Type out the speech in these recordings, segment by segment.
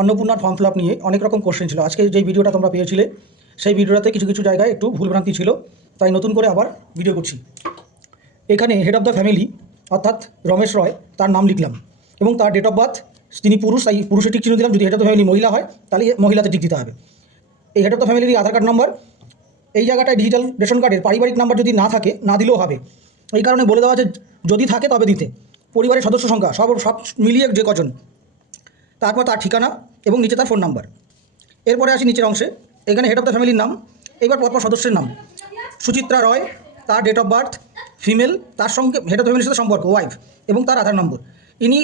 অন্নপূর্ণার form fill up নিয়ে অনেক রকম কোশ্চেন ছিল। আজকে যে ভিডিওটা তোমরা পেয়েছিলে সেই ভিডিওটাতে কিছু কিছু জায়গায় একটু ভুলভ্রান্তি ছিল, তাই নতুন করে আবার ভিডিও করছি। এখানে হেড অফ দ্য ফ্যামিলি অর্থাৎ রমেশ রয় তার নাম লিখলাম এবং তার ডেট অফ বার্থ, তিনি পুরুষ, তাই পুরুষের টিক চিহ্ন দিলাম। যদি হেড অফ দ্য ফ্যামিলি মহিলা হয় তাহলে মহিলাতে টিক দিতে হবে। এই হেড অফ দ্য ফ্যামিলির আধার কার্ড নাম্বার, এই জায়গাটায় ডিজিটাল রেশন কার্ডের পারিবারিক নাম্বার যদি না থাকে না দিলেও হবে। এই কারণে বলে দেওয়া আছে যদি থাকে তবে দিতে। পরিবারের সদস্য সংখ্যা সব মিলিয়ে যে কজন, তারপর তার ঠিকানা এবং নিচে তার ফোন নাম্বার। এরপরে আসি নিচের অংশে। এখানে হেড অফ দ্য ফ্যামিলির নাম, এবার পরপর সদস্যের নাম। সুচিত্রা রয়, তার ডেট অফ বার্থ, ফিমেল, তার সঙ্গে হেড অফ দ্য ফ্যামিলির সাথে সম্পর্ক ওয়াইফ এবং তার আধার নম্বর। ইনি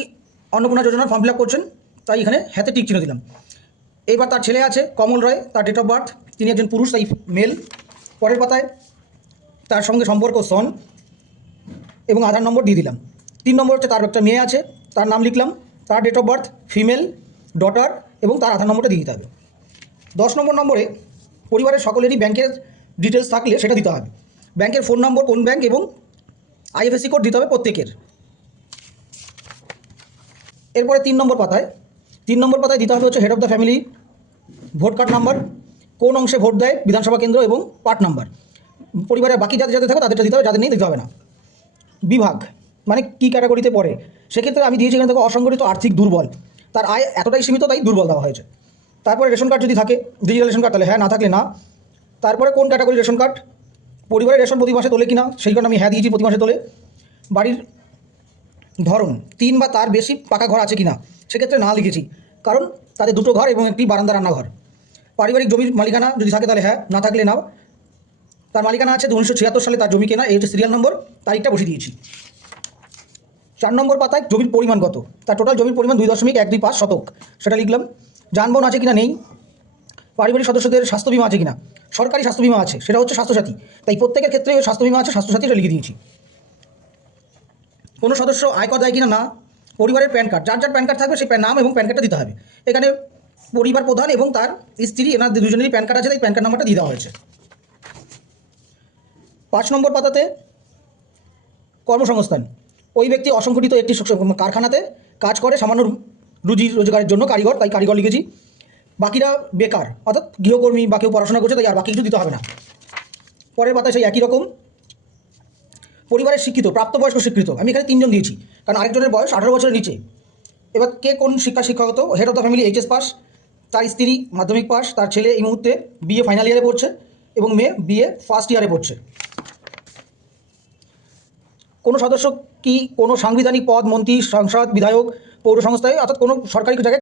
অন্নপূর্ণা যোজনার ফর্ম ফিল আপ করছেন, তাই এখানে হাতে টিক চিহ্ন দিলাম। এইবার তার ছেলে আছে কমল রয়, তার ডেট অফ বার্থ, তিনি একজন পুরুষ, তাই মেল। পরের পাতায় তার সঙ্গে সম্পর্ক সন এবং আধার নম্বর দিয়ে দিলাম। 3 নম্বর হচ্ছে তার একটা মেয়ে আছে, তার নাম লিখলাম, তার date of birth, female, daughter এবং তার আধার নম্বরটা দিয়ে দিতে হবে। 10 নম্বরে পরিবারের সকলেরই ব্যাংকের ডিটেলস থাকলে সেটা দিতে হবে। ব্যাংকের ফোন নম্বর, কোন ব্যাংক এবং আইএফএসসি কোড দিতে হবে প্রত্যেকের। এরপরে 3 নম্বর পাতায় দিতে হবে হচ্ছে head of the family vote card number, কোন অংশে ভোট দেয়, বিধানসভা কেন্দ্র এবং পার্ট নাম্বার। পরিবারের বাকি যাদের যাদের থাকে তাদেরটা দিতে হবে, যাদের নেই দিতে হবে না। বিভাগ মানে কী ক্যাটাগরিতে পড়ে, সেক্ষেত্রে আমি দিয়েছি এখানে থেকে অসংগঠিত আর্থিক দুর্বল, তার আয় এতটাই সীমিত তাই দুর্বল দেওয়া হয়েছে। তারপরে রেশন কার্ড যদি থাকে, ডিজিটাল রেশন কার্ড তাহলে হ্যাঁ, না থাকলে না। তারপরে কোন ক্যাটাগরি রেশন কার্ড, পরিবারের রেশন প্রতি মাসে তোলে কিনা, সেই কারণে আমি হ্যাঁ দিয়েছি, প্রতি মাসে তোলে। বাড়ির ধরন 3 বা তার বেশি পাকা ঘর আছে কিনা, সেক্ষেত্রে না লিখেছি, কারণ তাদের 2টো ঘর এবং একটি বারান্দা রান্নাঘর। পারিবারিক জমির মালিকানা যদি থাকে তাহলে হ্যাঁ, না থাকলে নাও। তার মালিকানা আছে 1976 সালে তার জমি কেনা, এই হচ্ছে সিরিয়াল নম্বর, তারিখটা বসিয়ে দিয়েছি। 4 নম্বর পাতায় জমির পরিমাণ কত, তার টোটাল জমির পরিমাণ 2.125 শতক, সেটা লিখলাম। যানবাহন আছে কিনা, নেই। পারিবারিক সদস্যদের স্বাস্থ্য বিমা আছে কিনা, সরকারি স্বাস্থ্য বিমা আছে, সেটা হচ্ছে স্বাস্থ্যসাথী, তাই প্রত্যেকের ক্ষেত্রে স্বাস্থ্য বিমা আছে, স্বাস্থ্যসাথীটা লিখে দিয়েছি। কোনো সদস্য আয়কর দেয় কিনা, না। পরিবারের প্যান কার্ড, যার যার প্যান কার্ড থাকবে সেই নাম এবং প্যান কার্ডটা দিতে হবে। এখানে পরিবার প্রধান এবং তার স্ত্রী, এনার দুজনেরই প্যান কার্ড আছে, তাই প্যান কার্ড নাম্বারটা দিয়ে দেওয়া হয়েছে। 5 নম্বর পাতাতে কর্মসংস্থান, ওই ব্যক্তি অসংগঠিত একটি কারখানাতে কাজ করে সামান্য রুজি রোজগারের জন্য, কারিগর, তাই কারিগর লিখেছি। বাকিরা বেকার, অর্থাৎ গৃহকর্মী বা কেউ পড়াশোনা করছে, তাই আর বাকি কিছু দিতে হবে না। পরের পাতায় সেই একই রকম। পরিবারের শিক্ষিত, প্রাপ্তবয়স্ক স্বীকৃত, আমি এখানে 3 জন দিয়েছি, কারণ আরেকজনের বয়স 18 বছরের নিচে। এবার কে কোন শিক্ষাগত, head of the family HS pass, তার স্ত্রী মাধ্যমিক পাস, তার ছেলে এই মুহূর্তে বিএ ফাইনাল ইয়ারে পড়ছে এবং মেয়ে বিএ ফার্স্ট ইয়ারে পড়ছে। কোনো সদস্য কি কোনো সাংবিধানিক পদ, মন্ত্রী, সাংসদ, বিধায়ক, পৌর সংস্থায়, অর্থাৎ কোনো সরকারি জায়গায়